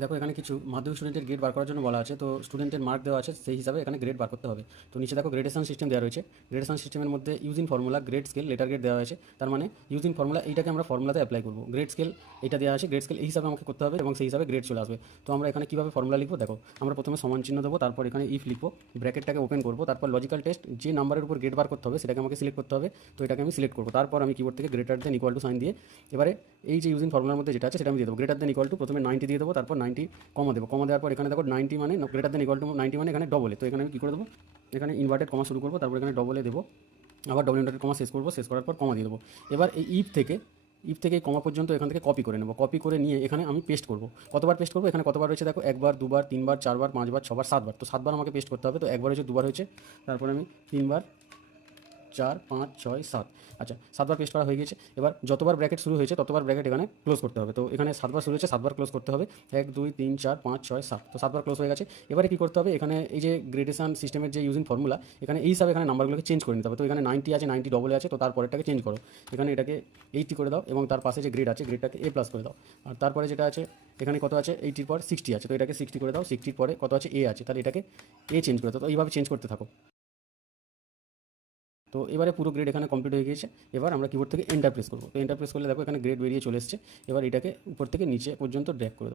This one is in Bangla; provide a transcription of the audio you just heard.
দেখো এখানে কিছু মাধ্যমিক স্টুডেন্টের গ্রেড বার করার জন্য বলা আছে। তো স্টুডেন্টের মার্ক দেওয়া আছে, সেই হিসাবে এখানে গ্রেড বার করতে হবে। তো নিচে দেখো গ্রেডেশন সিস্টেম দেওয়া রয়েছে। গ্রেডেশন সিস্টেমের মধ্যে using formula, grade scale, letter grade দেওয়া হয়েছে। তার মানে ইউজিং ফর্মুলা এইটাকে আমরা ফর্মুলাতে অ্যাপ্লাই করবো, গ্রেড স্কেল এটা দেওয়া আছে, গ্রেড স্কেল এই হিসাবে আমাকে করতে হবে এবং সেই হিসাবে গ্রেড চলে আসবে। তো আমরা এখানে কীভাবে ফর্মুলা লিখবো দেখো, আমরা প্রথমে সমান চিহ্ন দেবো, তারপর এখানে ইফ লিখবো, ব্র্যাকেটটাকে ওপেন করবো, তারপর লজিক্যাল টেস্ট যে নাম্বারের উপর গ্রেড বার করতে হবে সেটাকে আমাকে সিলেক্ট করতে হবে। তো এটাকে আমি সিলেক্ট করবো, তারপর আমি কিবোর্ড থেকে greater than equal to sign দিয়ে এবারে এই যে ইউজিং ফর্মুলার মধ্যে যেটা আছে সেটা আমি দিয়ে দেবো। গ্রেটার দেন ইকুয়াল টু প্রথমে 90 দিয়ে দেবো, তারপর 90 কমা দেবো, কমা দেওয়ার পর এখানে দেখো 90 মানে গ্রেটার দেন ইকুয়াল টু 90 মানে এখানে ডবলে। তো এখানে আমি কী করে দেবো, এখানে ইনভার্টেড কমা শুরু করবো, তারপর এখানে ডবলে দেবো, আবার ডবল ইনভার্টেড কমা শেষ করবো, শেষ করার পর কমা দিয়ে দেবো। এবার এই ইফ থেকে এই কমা পর্যন্ত এখান থেকে কপি করে নেবো, কপি করে নিয়ে এখানে আমি পেস্ট করবো। কতবার পেস্ট করবো, এখানে কতবার রয়েছে দেখো, একবার, দুবার, তিনবার, চারবার, পাঁচবার, ছবার, সাতবার। তো সাতবার আমাকে পেস্ট করতে হবে। তো একবার হয়েছে, দুবার হয়েছে, তারপরে আমি তিনবার, 4, 5, 6, 7। আচ্ছা, সাতবার পেস্ট করা হয়ে গেছে। এবার যতবার ব্র্যাকেট শুরু হয়েছে ততবার ব্র্যাকেট এখানে ক্লোজ করতে হবে। তো এখানে সাতবার শুরু হয়েছে, সাতবার ক্লোজ করতে হবে। 1, 2, 3, 4, 5, 6, 7। তো সাতবার ক্লোজ হয়ে গেছে। এবারে কী করতে হবে, এখানে এই যে গ্রেডেশন সিস্টেমের যে ইউজিং ফর্মুলা, এখানে এই হিসাবে এখানে নাম্বারগুলোকে চেঞ্জ করে নিতে হবে। তো এখানে 90 আছে, 90 ডবলে আছে, তো তারপরেরটাকে চেঞ্জ করো। এখানে এটাকে 80 করে দাও এবং তার পাশে যে গ্রেড আছে গ্রেডটাকে A+ করে দাও। আর তারপরে যেটা আছে এখানে কত আছে, 80-র পর 60 আছে, তো এটাকে 60 করে দাও। 60-র পরে কত আছে, A আছে, তাহলে এটাকে A চেঞ্জ করে দাও। তো এইভাবে চেঞ্জ করতে থাকো। তো এবারে পুরো গ্রেড এখানে কমপ্লিট হয়ে গিয়েছে। এবার আমরা কিবোর্ড থেকে এন্টার প্রেস করবো। তো এন্টার প্রেস করলে দেখো এখানে গ্রেড বেরিয়ে চলে এসেছে। এবার এটাকে উপর থেকে নিচে পর্যন্ত ড্র্যাগ করে দেবো।